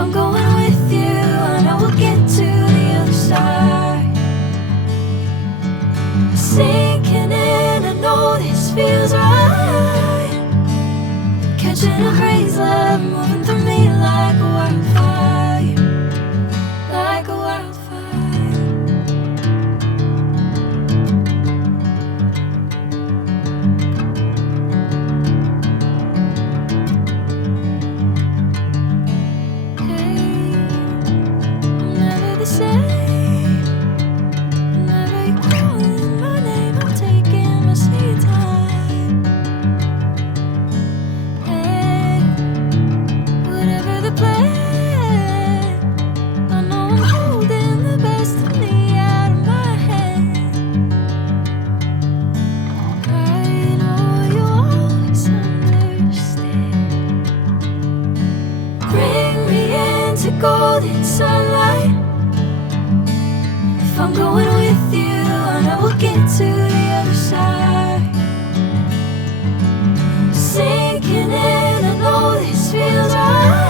I'm going with you, I know we'll get to the other side. Sinking in, I know this feels right. Catching a breeze, love moving through me like a wildfire, like a wildfire. The same. Whenever you're calling my name, I'm taking my sweet time. Hey, whatever the plan, I know I'm holding the best of me out of my head. I know you always understand. Bring me into golden sunlight. If I'm going with you, I know we'll get to the other side. Sinking in, I know this feels right.